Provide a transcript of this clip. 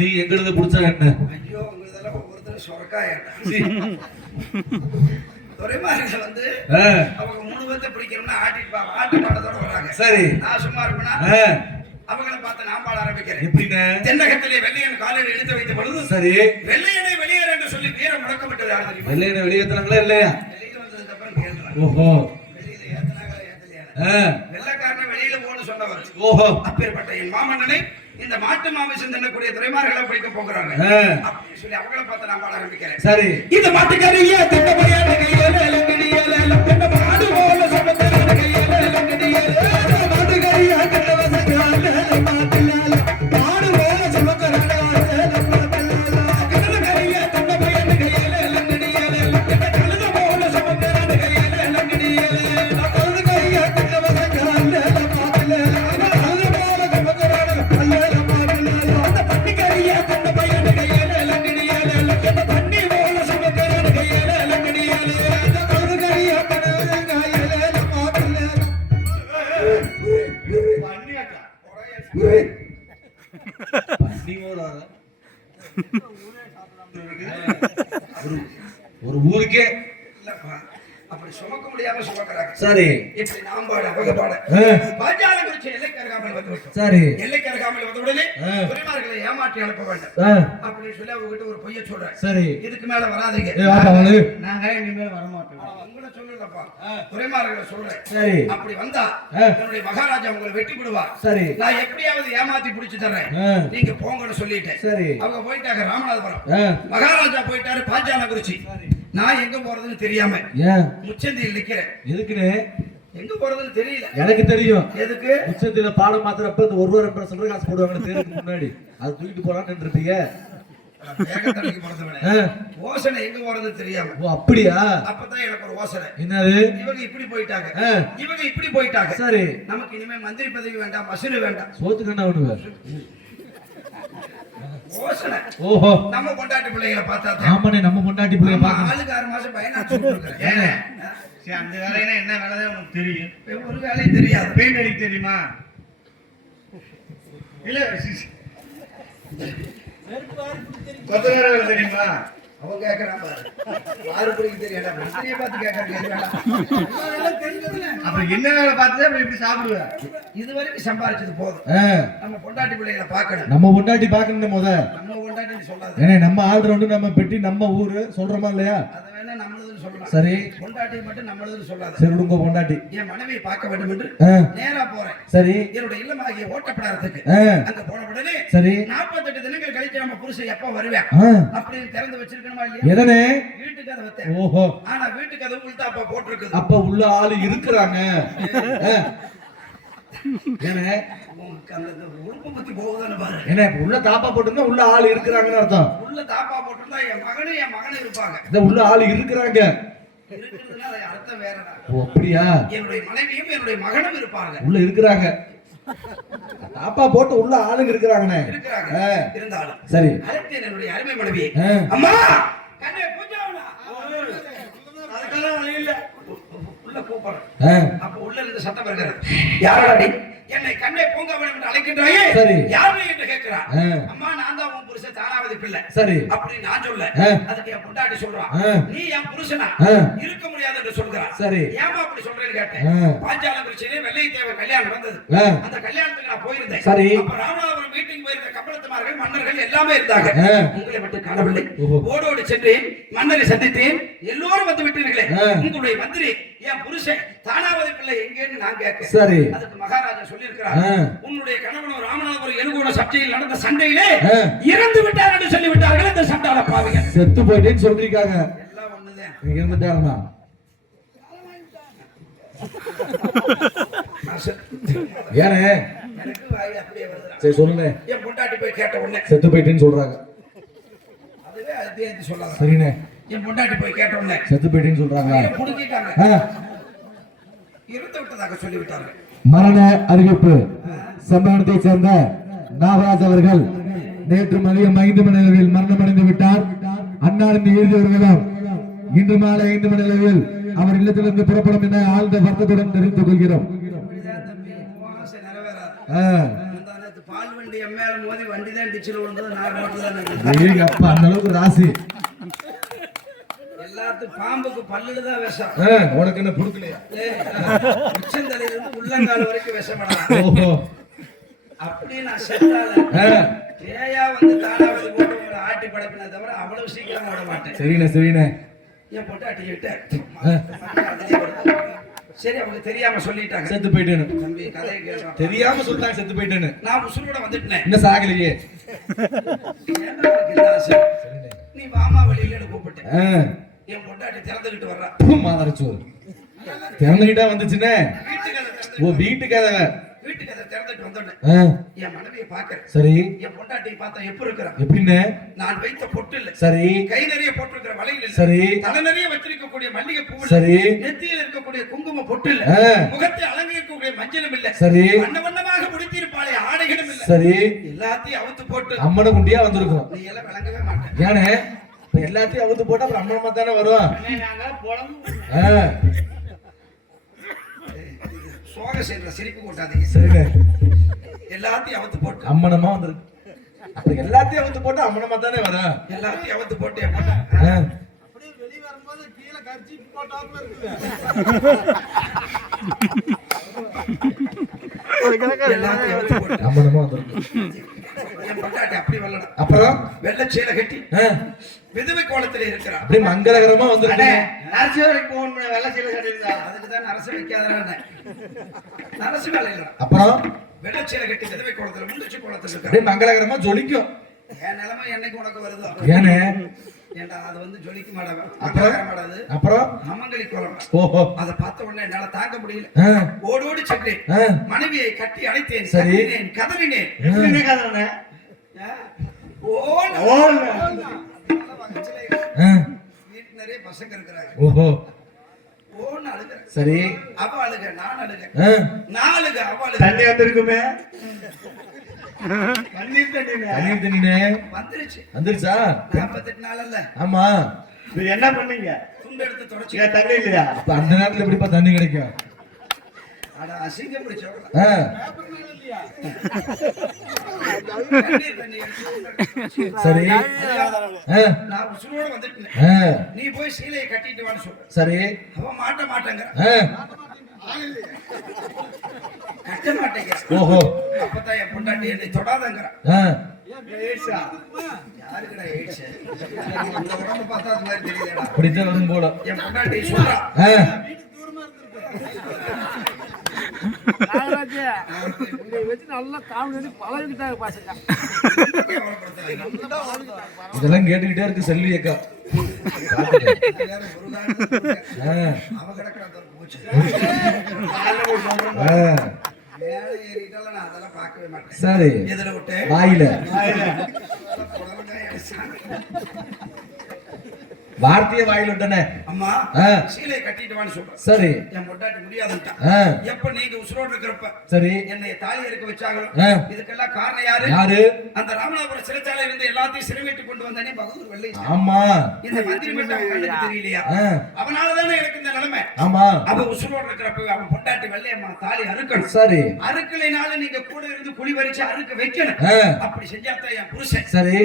நீ எங்களுக்கு பிடிச்சா என்ன? ஐயோ உங்களதெல்லாம் ஒவ்வொருத்தரும் சொரக்காயாட்டா. துரைமார்கள் வந்து அவங்க 3 பேர்த்த பிடிக்கணும்னா ஆட்டு பாடத்தோட வராங்க. சரி நான் சும்மா இருப்பேனா அவங்கள பார்த்து நான் பாட ஆரம்பிக்கிறேன். எப்படின்னு? தென்னகத்திலே வெள்ளையன் காலையில் எடுத்து வைத்த பொழுது சரி வெள்ளையனை வெளியேறு என்று சொல்லி வீரம் முழக்கப்பட்டது யார் தெரியுமா? வெள்ளையனை வெளியேற்றினாங்களா இல்லையா? வெளியே வந்ததுக்கு அப்புறம் கேட்கலாம். ஓஹோ வெளியில ஏத்தனாங்களா ஏத்தலையா? வெள்ளைக்காரனை வெளியில போன்னு சொன்னவர். ஓஹோ அப்பேற்பட்ட என் மாமன்னனை இந்த மாட்டு மாமிசம் தின்னக்கூடிய துரைமார்களை பிடிக்க போகிறாங்க அப்படின்னு சொல்லி அவங்கள பார்த்து நான் பாட ஆரம்பிக்கிறேன். சரி இந்த மாட்டுக்கறியே திட்ட பையன கையில லங்கடியல லங்கட மாடு போல சமத்தன கையில லங்கடியல மாட்டுக்கறியே திட்ட வசக்கால மாட்டுலால மாடு போல சமத்தன கையில கறியே திட்ட பையன கையில லங்கடியல லங்கட கழுத போல சமத்தன கையில லங்கடியல கழுத கறியே திட்ட வசக்கால மாட்டுலால ஒரு ஊருக்கே அப்படி சுமக்க முடியாம சுமக்கிறாங்க. சரி இப்படி நாம் பாட அவங்க பாட பாஞ்சால குறிச்சி எல்லைக்கருகாமல் வந்து விட்டோம். சரி எல்லைக்கருகாமல் வந்த உடனே துரைமார்களை ஏமாற்றி அனுப்ப வேண்டும் அப்படின்னு சொல்லி அவங்க கிட்ட ஒரு பொய்ய சொல்றேன். சரி இதுக்கு மேல வராதீங்க, நாங்க இனிமேல் வரமாட்டோம் உங்களை சொல்லலப்பா, துரைமார்களை சொல்றேன். சரி அப்படி வந்தா என்னுடைய மகாராஜா உங்களை வெட்டி விடுவார். சரி நான் எப்படியாவது ஏமாத்தி பிடிச்சு தர்றேன், நீங்க போங்கன்னு சொல்லிட்டேன். சரி அவங்க போயிட்டாங்க ராமநாதபுரம். மகாராஜா போயிட்டாரு பாஞ்சால குறிச்சி. நான் எங்க போறதுன்னு தெரியாம முச்சந்தியில் நிக்கிறேன். எதுக்குன்னு எங்க போறதுன்னு தெரியல. எனக்கு தெரியும் எதுக்கு. முச்சந்தில பாடம் மாத்திரப்ப இந்த ஒருவர் என்ற சொல்ற காசு போடுவாங்க தேருக்கு முன்னாடி, அது தூக்கிட்டு போறான்னு இருப்பீங்க. யோசனை எங்க போறது தெரியாம. ஓ அப்படியா? அப்பதான் எனக்கு ஒரு யோசனை. என்னது? இவங்க இப்படி போயிட்டாங்க, இவங்க இப்படி போயிட்டாங்க. சரி நமக்கு இனிமே மந்திரி பதவி வேண்டாம், மசூல் வேண்டாம், சோத்துக்கு என்ன வேணும் யோசனை. ஓஹோ நம்ம பொண்டாட்டி பிள்ளைகளை பார்த்தா. ஆமாண்ணே நம்ம பொண்டாட்டி பிள்ளைய பார்க்க ஆளுக்கு 6 மாசம் பயனா சொல்லிருக்கேன். சரி அந்த வேலைனா என்ன வேலை உனக்கு தெரியும்? ஒரு வேலையும் தெரியாது. பெயிண்ட் அடிக்க தெரியுமா? இல்ல கொத்தனார வேலை தெரியுமா? அவங்க கேக்குறாங்க யாரு பிடிக்க தெரியல, மந்திரியை பார்த்து கேக்குறாங்க. அப்ப என்ன வேலை பார்த்து இப்படி சாப்பிடுவேன்? இதுவரைக்கும் சம்பாதிச்சது போதும், நம்ம பொண்டாட்டி பிள்ளைகளை பார்க்கணும். நம்ம பொண்டாட்டி பார்க்கணும் முத. நம்ம பொண்டாட்டி சொல்லாது, நம்ம ஆல்ரவுண்டு, நம்ம பெட்டி, நம்ம ஊரு சொல்றோமா இல்லையா? அதை வேணா நம்மளதுன்னு சொல்லலாம். சரி பொண்டாட்டி மட்டும் நம்மளதுன்னு சொல்லாது. சரி உங்க பொண்டாட்டி என் மனைவியை பார்க்க வேண்டும் என்று நேரா போறேன். சரி என்னோட இல்லமாகிய ஓட்டப்படாததுக்கு அங்க போன உடனே சரி 48 தினங்கள் கழிச்சு நம்ம புருஷன் எப்ப வருவேன் அப்படின்னு திறந்து வச்சிருக்கணுமா இல்லையா? எதனே வீட்டு கதவை வைத்தேன். ஓஹோ ஆனா வீட்டு கதவு உள்ள அப்ப போட்டுருக்குது. அப்ப உள்ள ஆளு இருக்கிறாங்க. உள்ள தாப்பா போட்டிருந்தா உள்ள ஆளு இருக்கிறாங்கன்னு அர்த்தம். உள்ள தாப்பா போட்டிருந்தா என் மகனும் இருப்பாங்க. உள்ள ஆளு இருக்கிறாங்க அர்த்தம் வேற. அப்படியா? என்னுடைய மனைவியும் என்னுடைய மகனும் இருப்பாங்க, உள்ள இருக்கிறாங்க. தாப்பா போட்டு உள்ள ஆளுங்க இருக்கிறாங்க. இருந்தாலும் சரி என்னுடைய அருமை மனைவி அம்மா கண்ணே பூஜாவனா அதுக்கெல்லாம் வழி இல்ல. உள்ள கூப்பிடுறேன். அப்ப உள்ள இருந்து சத்தம் வருகிறது. யாரடி என்னை கண்ணை பூங்க வேண்டும் என்று அழைக்கின்றாயே? சரி யாரு என்று கேட்கிறார். அம்மா நான் தான் உன் புருஷன் தானாவதி பிள்ளை. சரி அப்படி நான் சொல்ல அதுக்கு என் பொண்டாட்டி சொல்றான், நீ என் புருஷனா இருக்க முடியாது என்று சொல்கிறார். சரி ஏமா அப்படி சொல்றேன்னு கேட்டேன். பாஞ்சாலம் குறிச்சியிலே வெள்ளை தேவை கல்யாணம் வந்தது. அந்த கல்யாணத்துக்கு நான் போயிருந்தேன். சரி அப்ப ராமநாதபுரம் மீட்டிங் போயிருந்த கப்பலத்துமார்கள் மன்னர்கள் எல்லாமே இருந்தாங்க. உங்களை மட்டும் காணவில்லை. ஓடோடு சென்றேன், மன்னரை சந்தித்தேன், எல்லோரும் வந்து விட்டீர்களே, உங்களுடைய மந்திரி என் புருஷன் தானாவதி பிள்ளை எங்கேன்னு நான் கேட்கிறேன். சரி அதுக்கு மகாராஜா சொல்லியிருக்கிறார், உன்னுடைய கணவனும் ராமநாதபுரம் எழுகூட சர்ச்சையில் நடந்த சண்டையிலே இறந்து விட்டார் என்று சொல்லிவிட்டார்கள். இந்த சண்டாள பாவிகள் செத்து போயிட்டேன்னு சொல்லிருக்காங்க. எல்லாம் ஒண்ணுதான், இறந்துட்டாருமா? ஏனே எனக்கு வாய் அப்படியே வருது. சரி சொல்லுங்க. என் பொண்டாட்டி போய் கேட்ட உடனே செத்து போயிட்டேன்னு சொல்றாங்க. அதுவே அதே சொல்லாத. சரிண்ணே என் பொண்டாட்டி போய் கேட்டோம்ல செத்து போயிட்டேன்னு சொல்றாங்க. புடுங்கிட்டாங்க, இறந்து விட்டதாக சொல்லிவிட்டாங்க. மரண அறிவிப்பு. சம்பவத்தை சேர்ந்த நாகராஜ் அவர்கள் நேற்று மதியம் 5 மணி அளவில் மரணமடைந்து விட்டார். அன்னாரின் இறுதியவர்களும் இன்று மாலை 5 மணி அளவில் அவர் இல்லத்திலிருந்து புறப்படும் என ஆழ்ந்த வருத்தத்துடன் தெரிவித்துக் கொள்கிறோம். அந்த அளவுக்கு ராசி. எல்லாத்துக்கும் பாம்புக்கு பல்லுதான் விஷம், உனக்கு என்ன புடுக்கலையா? உச்சந்தலையிலிருந்து உள்ளங்கால் வரைக்கும் விஷமடா. அப்படி நான் செத்தால ஏயா வந்து தானாவது போட்டு உங்களை ஆட்டி படைப்பின தவிர அவ்வளவு சீக்கிரம் ஓட மாட்டேன். சரிண்ணே சரிண்ணே. என் பொட்டாட்டி விட்ட சரி, அவங்க தெரியாம சொல்லிட்டாங்க செத்து போயிட்டேன்னு. தம்பி கதையை கேட்கலாம், தெரியாம சொல்லிட்டாங்க செத்து போயிட்டேன்னு. நான் உசுரோட வந்துட்டேன். இன்னும் சாகலையே. நீ வாமா வெளியில கூப்பிட்டேன். என் பொட்டாட்டி திறந்துகிட்டு வர்றா. மாதரச்சோறு திறந்துகிட்டா வந்துச்சுன்னே. வீட்டு கதவை திறந்துட்டு வந்தோன்னு என் மனைவியை பாக்குறேன். சரி. என் பொண்டாட்டி பார்த்தா எப்படி இருக்கிறான்? எப்படின்னு? நான் வைத்த பொட்டு இல்ல. சரி. கை நிறைய போட்டிருக்கிற வளையல் இல்ல. சரி. தலை நிறைய வச்சிருக்கக்கூடிய மல்லிகை பூ இல்ல. சரி. நெத்தியில் இருக்கக்கூடிய குங்கும பொட்டு இல்ல. முகத்தை அலங்கரிக்கக்கூடிய மஞ்சளும் இல்ல. சரி. வண்ண வண்ணமாக முடித்திருப்பாளே ஆடைகளும் இல்ல. சரி. எல்லாத்தையும் அவுத்து போட்டு அம்மன குண்டியா வந்திருக்கும். நீ எல்லாம் விளங்கவே மாட்டேன். ஏனே எல்லாத்தையும் அவுத்து போட்டா அப்புறம் அம்மனமா தானே வரும். சோக சேர்ந்த சிரிப்பு கூட்டாதீங்க. சரிண்ணே. எல்லாத்தையும் அவுத்து போட்டு அம்மனமா வந்திருக்கு. அப்ப எல்லாத்தையும் அவுத்து போட்டா அம்மனமா தானே வரும். எல்லாத்தையும் அவுத்து போட்டு அப்படியே வெளிய வரும்போது கீழ கர்ச்சி போட்டாம இருக்குது. எல்லாத்தையும் அவுத்து போட்டு அம்மனமா வந்திருக்கு. என் பொண்டாட்டி அப்படி வரல. அப்புறம் வெள்ளை சேலை கட்டி விதவை கோலத்துல இருக்கிறான். அப்படியே மங்களகரமா வந்திருக்கு. நரசு வரைக்கும் போகணும். வெள்ளை சேலை கட்டிருந்தா அதுக்குதான் நரசு வைக்காத நரசு வேலை இல்ல. அப்புறம் வெள்ளை சேலை கட்டி விதவை கோலத்துல முண்டிச்சு கோலத்துல இருக்க அப்படியே மங்களகரமா ஜொலிக்கும். என் நிலைமை என்னைக்கு உனக்கு வருதோ ஏனே ஏண்டா அது வந்து ஜொலிக்க மாட்டாங்க. அப்புறம் அம்மங்கலி கோலம். ஓஹோ. அதை பார்த்த உடனே என்னால தாங்க முடியல. ஓடோடி சென்றேன். மனைவியை கட்டி அணைத்தேன். சரி. கதறினேன். வீட்டு நிறைய பசங்க இருக்கிறாங்க. ஓஹோ. ஓன்னு அழுகிறேன். சரி. அவ அழுக, நான் அழுக. நான் அழுக, அவ அழுக. தண்ணி வந்திருக்குமே. பன்னீர் தண்ணினே வந்துருச்சு. வந்துருச்சா? 48 நாள் அல்ல. ஆமா. என்ன பண்ணீங்க? துண்டு எடுத்து தொடச்சு. தண்ணி இல்லையா? அப்ப அந்த நேரத்துல எப்படிப்பா தண்ணி கிடைக்கும்? அட அசிங்கம் பிடிச்சவங்க. சரி. நான் உசுரோட வந்துட்டேன். நீ போய் சீலையை கட்டிட்டு வான்னு சொல்ற. சரி. அவ மாட்டேங்கிற. கட்ட மாட்டேங்கிற. ஓஹோ. அப்பதான் என் பொண்டாட்டி என்னை தொடாதங்கிற. யாருக்குடா எய்ட்ஸ்? இந்த உடம்பு பார்த்தா அது மாதிரி தெரியலடா. அப்படித்தான் வரும் போல. என் பொண்டாட்டி சொல்றா. இதெல்லாம் கேட்டுக்கிட்டே இருக்கு செல்வி அக்கா. சரி. வாயில வார்த்தைய வாயில விட்டனே. அம்மா சீலை கட்டிட்டு வான்னு சொல்றேன். சரி. என் பொண்டாட்டி முடியாதுன்ட்டா. எப்ப நீங்க உசுரோடு இருக்கிறப்ப சரி என்னை தாலி இருக்க வச்சாங்களோ இதுக்கெல்லாம் காரணம் யாரு? யாரு? அந்த ராமநாதபுரம் சிறைச்சாலையில இருந்து எல்லாத்தையும் சிறைவேட்டு கொண்டு வந்தானே பகதூர் வெள்ளை. ஆமா. இந்த மந்திரி மட்டும் கண்ணுக்கு தெரியலையா? அவனாலதானே எனக்கு இந்த நிலைமை. ஆமா. அவ உசுரோடு இருக்கிறப்ப அவன் பொண்டாட்டி வெள்ளையம்மா தாலி அறுக்கணும். சரி. அறுக்கலைனாலும் நீங்க கூட இருந்து குழி வரிச்சு அறுக்க வைக்கணும். அப்படி செஞ்சாத்தான் என் புருஷன். சரி.